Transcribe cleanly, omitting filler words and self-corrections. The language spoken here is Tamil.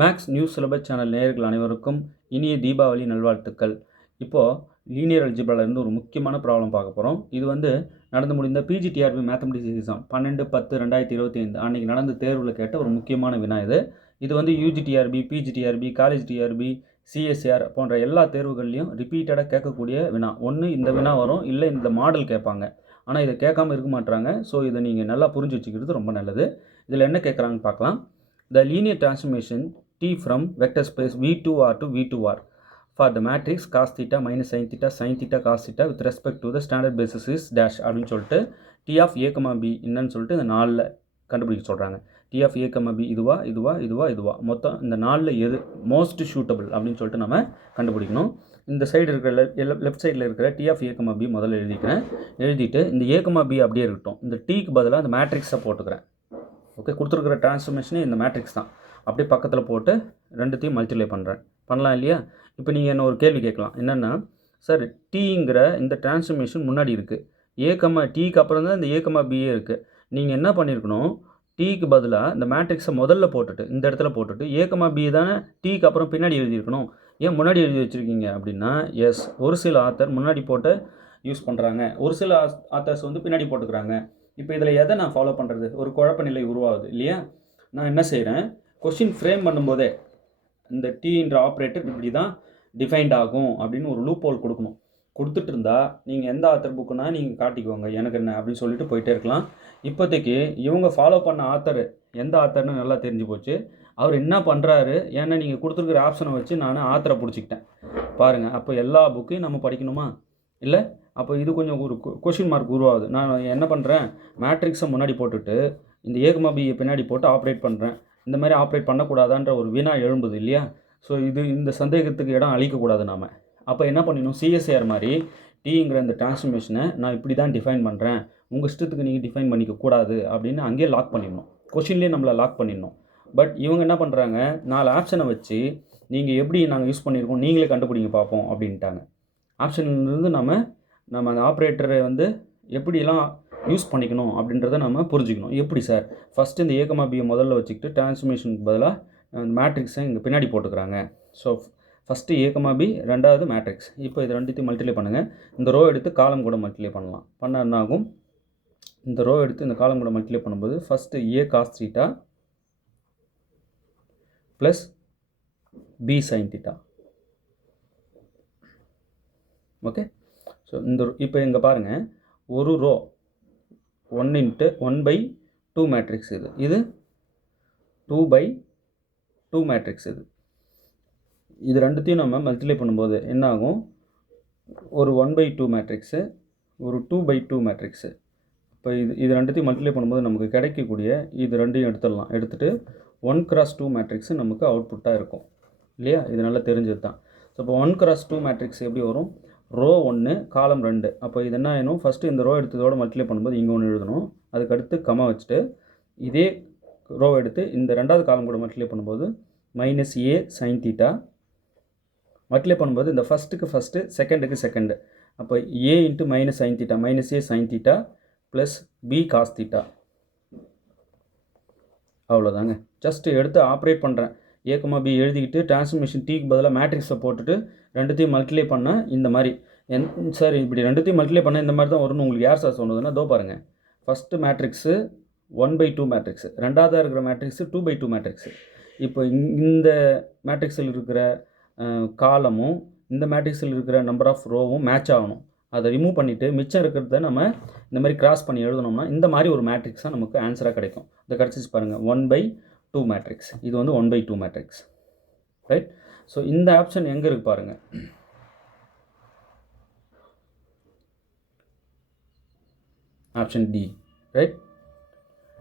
மேக்ஸ் நியூஸ் சிலபஸ் சேனல் நேயர்கள் அனைவருக்கும் இனிய தீபாவளி நல்வாழ்த்துக்கள். இப்போது லீனியர் அல்ஜிப்ராலேருந்து ஒரு முக்கியமான ப்ராப்ளம் பார்க்க போகிறோம். இது நடந்து முடிந்த பிஜிடிஆர்பி மேத்தமெட்டிக்ஸ் எக்ஸாம் 12/10/2025 அன்றைக்கி நடந்த தேர்வில் கேட்ட ஒரு முக்கியமான வினா இது. இது UGTRB, PGTRB, college TRB, CSR போன்ற எல்லா தேர்வுகள்லையும் ரிப்பீட்டடாக கேட்கக்கூடிய வினா. ஒன்று இந்த வினா வரும், இல்லை இந்த மாடல் கேட்பாங்க. ஆனால் இதை கேட்காமல் இருக்க மாட்டாங்க. ஸோ இதை நீங்கள் நல்லா புரிஞ்சு வச்சுக்கிறது ரொம்ப நல்லது. இதில் என்ன கேட்குறாங்கன்னு பார்க்கலாம். The linear transformation T from vector space V2R to V2R for the matrix cos theta minus sin theta cos theta with respect to the standard basis is dash அப்படின்னு சொல்லிட்டு T of A, B என்னன்னு சொல்லிட்டு இந்த 4ல் கண்டுபிடிக்க சொல்கிறாங்க. T of A, B இதுவா மொத்தம் இந்த 4ல் எது மோஸ்ட் சூட்டபிள் அப்படின்னு சொல்லிட்டு நம்ம கண்டுபிடிக்கணும். இந்த சைடு இருக்கிற லெஃப்ட் சைடில் இருக்கிற T of A, B முதல்ல எழுதிட்டு இந்த A, B அப்படியே இருக்கட்டும். இந்த Tக்கு பதிலாக அந்த மேட்ரிக்ஸை போட்டுக்கிறேன். ஓகே, கொடுத்துருக்குற டிரான்ஸ்ஃபர்மேஷனே இந்த மேட்ரிக்ஸ் தான். அப்படியே பக்கத்தில் போட்டு ரெண்டுத்தையும் மல்டிப்ளை பண்ணலாம் இல்லையா? இப்போ நீங்கள் என்ன ஒரு கேள்வி கேட்கலாம், என்னென்னா சார் டீங்கிற இந்த டிரான்ஸ்ஃபர்மேஷன் முன்னாடி இருக்குது, டீக்கு அப்புறம் தான் இந்த பிஏ இருக்குது. நீங்கள் என்ன பண்ணியிருக்கணும், டீக்கு பதிலாக இந்த மேட்ரிக்ஸை முதல்ல போட்டுட்டு இந்த இடத்துல போட்டுட்டு பி தானே டீக்கு அப்புறம் பின்னாடி எழுதியிருக்கணும். ஏன் முன்னாடி எழுதி வச்சுருக்கீங்க அப்படின்னா, எஸ், ஒரு சில ஆத்தர் முன்னாடி போட்டு யூஸ் பண்ணுறாங்க, ஒரு சில ஆத்தர்ஸ் பின்னாடி போட்டுக்கிறாங்க. இப்போ இதில் எதை நான் ஃபாலோ பண்ணுறது? ஒரு குழப்ப நிலை உருவாகுது இல்லையா? நான் என்ன செய்கிறேன், கொஷின் ஃப்ரேம் பண்ணும்போதே இந்த டீன்ற ஆப்ரேட்டர் இப்படி தான் டிஃபைன்ட் ஆகும் அப்படின்னு ஒரு லூப் ஹோல் கொடுக்கணும். கொடுத்துட்டு இருந்தால் நீங்கள் எந்த ஆத்தர் புக்குன்னா நீங்கள் காட்டிக்குவாங்க, எனக்கு என்ன அப்படின்னு சொல்லிட்டு போயிட்டே இருக்கலாம். இப்போதைக்கு இவங்க ஃபாலோ பண்ண ஆத்தர் எந்த ஆத்தர்னு நல்லா தெரிஞ்சு போச்சு. அவர் என்ன பண்ணுறாரு, ஏன்னா நீங்கள் கொடுத்துருக்குற ஆப்ஷனை வச்சு நான் ஆத்தரை பிடிச்சிக்கிட்டேன் பாருங்கள். அப்போ எல்லா புக்கையும் நம்ம படிக்கணுமா? இல்லை. அப்போ இது கொஞ்சம் ஒரு கொஷின் மார்க் உருவாகுது. நான் என்ன பண்ணுறேன், மேட்ரிக்ஸை முன்னாடி போட்டுட்டு இந்த பியை பின்னாடி போட்டு ஆப்ரேட் பண்ணுறேன். இந்த மாதிரி ஆப்ரேட் பண்ணக்கூடாதான்ற ஒரு வினா எழும்புது இல்லையா? ஸோ இந்த சந்தேகத்துக்கு இடம் அளிக்கக்கூடாது நாம். அப்போ என்ன பண்ணிடணும், சிஎஸ்ஆர் மாதிரி டீங்கிற இந்த டிரான்ஸ்ஃபர்மேஷனை நான் இப்படி தான் டிஃபைன் பண்ணுறேன், உங்கள் இஷ்டத்துக்கு நீங்கள் டிஃபைன் பண்ணிக்கக்கூடாது அப்படின்னு அங்கேயே லாக் பண்ணிடணும். கொஷின்லேயே நம்மளை லாக் பண்ணிடணும். பட் இவங்க என்ன பண்ணுறாங்க, 4 ஆப்ஷனை வச்சு நீங்கள் எப்படி நாங்கள் யூஸ் பண்ணியிருக்கோம் நீங்களே கண்டுபிடிங்க பார்ப்போம் அப்படின்ட்டாங்க. ஆப்ஷன்லேருந்து நம்ம அந்த ஆப்ரேட்டரை எப்படிலாம் யூஸ் பண்ணிக்கணும் அப்படின்றத நம்ம புரிஞ்சுக்கணும். எப்படி சார், ஃபஸ்ட்டு இந்த பியை முதல்ல வச்சுக்கிட்டு டிரான்ஸ்ஃபர்மேஷனுக்கு பதிலாக மேட்ரிக்ஸை இங்கே பின்னாடி போட்டுக்கிறாங்க. ஸோ ஃபஸ்ட்டு பி, ரெண்டாவது மேட்ரிக்ஸ். இப்போ இது ரெண்டுத்தையும் மல்டிப்ளை பண்ணுங்கள். இந்த ரோ எடுத்து காலம் கூட மல்டிப்ளை பண்ண என்ன ஆகும், இந்த ரோ எடுத்து இந்த காலம் கூட மல்டிப்ளை பண்ணும்போது first A cos theta plus B sin theta. Okay, so இப்போ இங்கே பாருங்கள், ஒரு ரோ 1/2 மேட்ரிக்ஸ், இது 2/2 மேட்ரிக்ஸ். இது ரெண்டுத்தையும் நம்ம மல்டிப்ளை பண்ணும்போது என்ன ஆகும், ஒரு 1/2 மேட்ரிக்ஸு, ஒரு 2/2 மேட்ரிக்ஸு. இப்போ இது ரெண்டுத்தையும் மல்டிப்ளை பண்ணும்போது நமக்கு கிடைக்கக்கூடிய இது ரெண்டையும் எடுத்துகிட்டு 1x2 மேட்ரிக்ஸு நமக்கு அவுட்புட்டாக இருக்கும் இல்லையா? இது நல்லா தெரிஞ்சது தான். ஸோ இப்போ 1x2 மேட்ரிக்ஸ் எப்படி வரும், ரோ 1 காலம் 2. அப்போ இது என்ன ஆகணும், ஃபஸ்ட்டு இந்த ரோ எடுத்ததோடு மல்டிப்ளை பண்ணும்போது இங்கே ஒன்று எழுதணும், அதுக்கடுத்து கமா வச்சுட்டு இதே ரோ எடுத்து இந்த ரெண்டாவது காலம் கூட மல்டிப்ளை பண்ணும்போது -A sin theta மல்டிப்ளை பண்ணும்போது இந்த ஃபஸ்ட்டு செகண்டுக்கு செகண்டு. அப்போ A × -sin theta -A sin theta plus B cos theta. அவ்வளோதாங்க. ஜஸ்ட்டு எடுத்து ஆப்ரேட் பண்ணுறேன். B எழுதிக்கிட்டு டிரான்ஸ்ஃபர்மேஷன் டீக்கு பதிலாக மேட்ரிக்ஸை போட்டுட்டு ரெண்டுத்தையும் மல்டிப்ளை பண்ணால் இந்த மாதிரி சார் இப்படி ரெண்டுத்தையும் மல்டிப்ளை பண்ணால் இந்த மாதிரி தான் வரும்னு உங்களுக்கு யார் சார் சொன்னதுன்னா, தோ பாருங்கள், ஃபஸ்ட்டு மேட்ரிக்ஸு 1/2 மேட்ரிக்ஸு, ரெண்டாவதாக இருக்கிற மேட்ரிக்ஸு 2/2 மேட்ரிக்ஸு. இப்போ இந்த மேட்ரிக்ஸில் இருக்கிற காலமும் இந்த மேட்ரிக்ஸில் இருக்கிற நம்பர் ஆஃப் ரோவும் மேட்ச் ஆகணும். அதை ரிமூவ் பண்ணிவிட்டு மிச்சம் இருக்கிறத நம்ம இந்த மாதிரி கிராஸ் பண்ணி எழுதணும்னா இந்த மாதிரி ஒரு மேட்ரிக்ஸாக நமக்கு ஆன்சராக கிடைக்கும். இதை கிடச்சிச்சு பாருங்கள், 1/2 மேட்ரிக்ஸ். இது 1/2 மேட்ரிக்ஸ், ரைட்? ஸோ இந்த ஆப்ஷன் எங்கே இருக்குது பாருங்கள், ஆப்ஷன் டி, ரைட்?